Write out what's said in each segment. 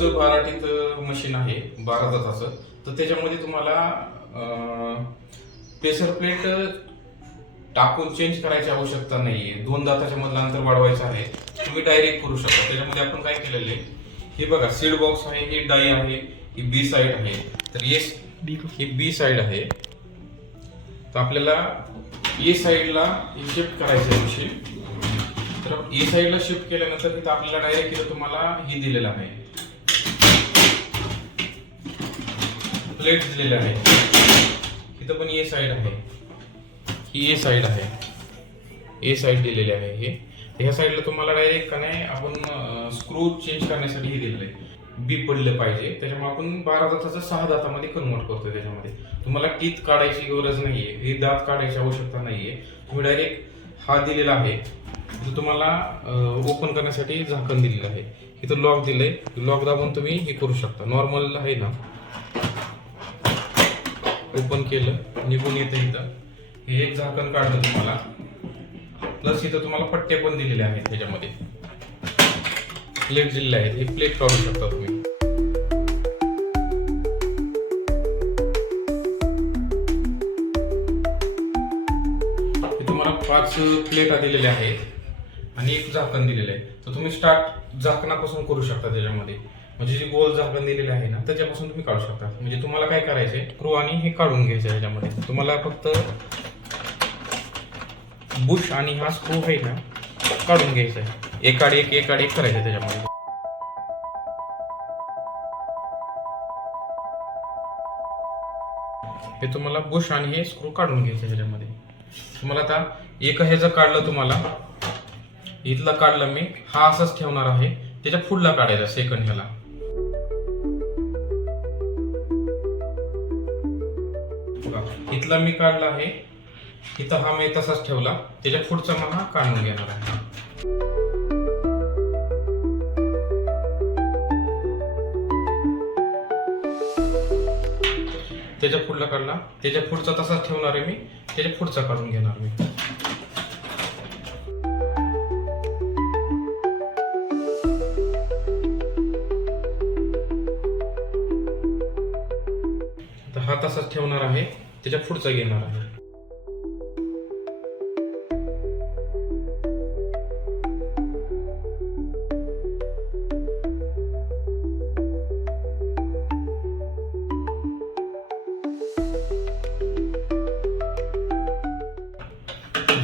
स्क्रूचं बाराटीत machine आहे बारा दाताचं तर त्याच्यामध्ये तुम्हाला प्रेशर प्लेट टाकून चेंज करायची आवश्यकता नाहीये. दोन दाताच्या मधलं अंतर वाढवायचं आहे. तुम्ही डायरेक्ट करू शकता. त्याच्यामध्ये आपण काय केलेलं आहे? हे बघा सीड बॉक्स आहे ही डाई आहे ही बी साईड आहे. तर येस ही बी साईड आहे. तर आपल्याला ए साईडला शिफ्ट करायचं आहे मशीन तर ए साईडला शिफ्ट केल्यानंतर इथं आपल्याला डायरेक्ट इथं तुम्हाला ही दिलेलं आहे. प्लेट दिलेले आहे. इथं पण ए साईड आहे. ही ए साईड आहे. ए साईड दिलेली आहे हे. ह्या साईडला तुम्हाला डायरेक्ट का नाही आपण स्क्रू चेंज करण्यासाठी हे दिलेलं आहे. बी पडलं पाहिजे. त्याच्यामुळे आपण बारा दाताचं सहा दातामध्ये कन्वर्ट करतो त्याच्यामध्ये. तुम्हाला टीत काढायची गरज नाही आहे हे दात काढायची आवश्यकता नाहीये. तुम्ही डायरेक्ट हा दिलेला आहे. जो तुम्हाला ओपन करण्यासाठी झाकण दिलेलं आहे. इथं लॉक दिलं आहे लॉक दाबून तुम्ही हे करू शकता. नॉर्मल आहे ना? ओपन केलं निघून येतं इथं. हे एक झाकण काढलं तुम्हाला. प्लस इथं तुम्हाला पट्टे पण दिलेले आहेत त्याच्यामध्ये. प्लेट दिलेले आहेत. हे प्लेट काढू शकता तुम्ही. तुम्हाला पाच प्लेटा दिलेल्या आहेत आणि एक झाकण दिलेलं आहे. तर तुम्ही स्टार्ट झाकणापासून करू शकता त्याच्यामध्ये. म्हणजे जे गोल झाकण दिलेले आहे ना त्याच्यापासून तुम्ही काढू शकता. म्हणजे तुम्हाला काय करायचे क्रू आणि हे काढून घ्यायचं आहे तुम्हाला फक्त बुश आणि हा स्क्रू आहे ना काढून घ्यायचा आहे एकाड एक एक आड एक करायचं आहे त्याच्यामध्ये. हे तुम्हाला बुश आणि हे स्क्रू काढून घ्यायचं ह्याच्यामध्ये तुम्हाला आता एक हे जर काढलं तुम्हाला इथला काढलं मी हा असाच ठेवणार आहे त्याच्या पुढला काढायचा सेकंड ह्याला. इथला मी काढला आहे. इथं हा मी तसाच ठेवला. त्याच्या पुढचा मग हा काढून घेणार आहे. त्याच्या पुढला काढला. त्याच्या पुढचा तसाच ठेवणार आहे मी. त्याच्या पुढचा काढून घेणार मी. तर हा तसाच ठेवणार आहे. त्याच्या पुढचा घेणार आहे.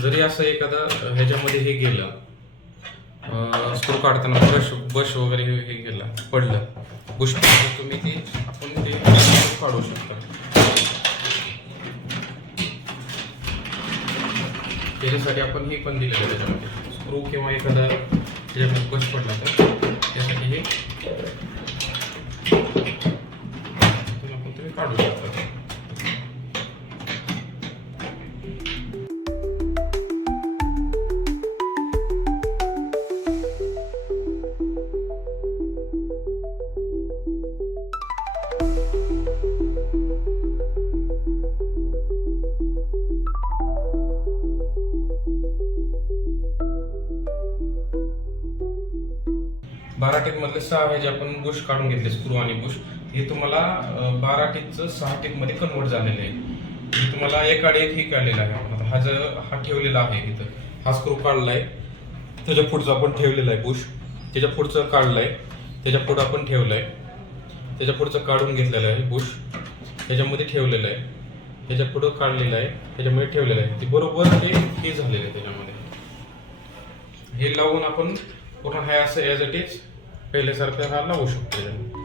जरी असं एखादा ह्याच्यामध्ये हे गेलं स्क्रू काढताना ब्रश बश वगैरे हे गेलं पडलं बुश तुम्ही ते आपण ते काढू शकता. त्याच्यासाठी आपण हे पण दिलेलं त्याच्यामध्ये. स्क्रू किंवा एखादा त्याच्यामध्ये बश पडला तर त्यासाठी हे. आपण तुम्ही काढू शकता. बारा टीप मधले सहा वेज आपण बुश काढून घेतले स्क्रू आणि बुश हे तुम्हाला बारा टीपचं सहा टीपमध्ये कन्वर्ट झालेलं आहे. तुम्हाला एक आड एक ही काढलेला आहे. आपण हा जर हा ठेवलेला आहे इथं हा स्क्रू काढलाय त्याच्या पुढचा आपण ठेवलेला आहे बुश. त्याच्या पुढचं काढलाय त्याच्या पुढं आपण ठेवलंय त्याच्या पुढचं काढून घेतलेलं आहे बुश. त्याच्यामध्ये ठेवलेलं आहे. त्याच्या पुढं काढलेलं आहे. त्याच्यामध्ये ठेवलेलं आहे. ते बरोबर ते हे झालेलं आहे त्याच्यामध्ये. हे लावून आपण पूर्ण हाय असं ॲज इट इज पहिल्यासारखं हा लावू शकतो.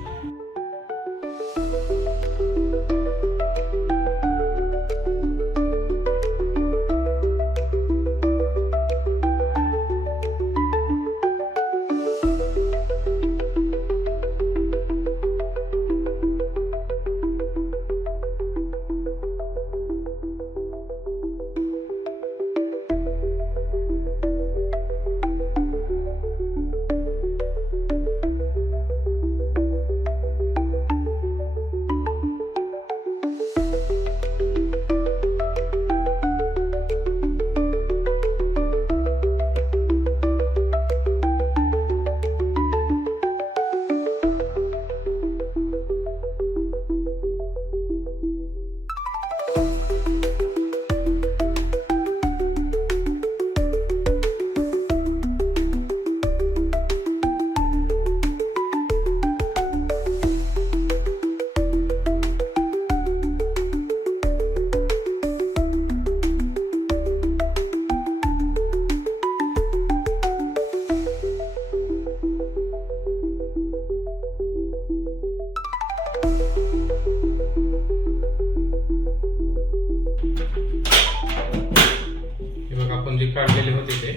काढलेले होते ते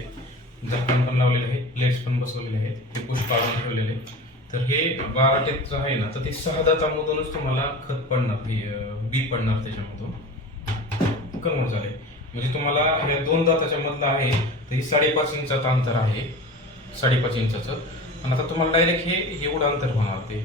झाकण पण लावलेले आहे प्लेट्स पण बसवलेले आहेत ते पुष्प काढून ठेवलेले तर हे बारा टेकचं आहे ना तर ते सहा दातामधूनच तुम्हाला खत पडणार बी पडणार त्याच्यामधून. कन्वर्ट झाले. म्हणजे तुम्हाला ह्या दोन दाताच्या मधलं आहे तर हे साडेपाच इंचाचं अंतर आहे. साडेपाच इंचाचं. आणि आता तुम्हाला डायरेक्ट हे एवढं अंतर होणार ते.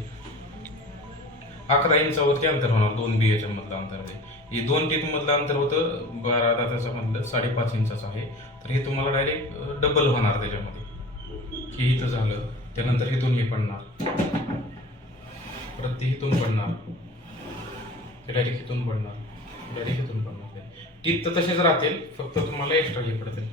अकरा इंचावरती अंतर होणार दोन बी एच्या मधलं अंतर ते हे दोन टीप मधलं अंतर होतं बारा दाताच्या मधलं साडेपाच इंचाचं आहे. तर हे तुम्हाला डायरेक्ट डबल होणार त्याच्यामध्ये. हे इथं झालं त्यानंतर इथून हे पडणार. परत ते इथून पडणार. ते डायरेक्ट इथून पडणार. डायरेक्ट इथून पडणार ते. टीप तर तसेच राहतील फक्त तुम्हाला एक्स्ट्रा हे पडतील.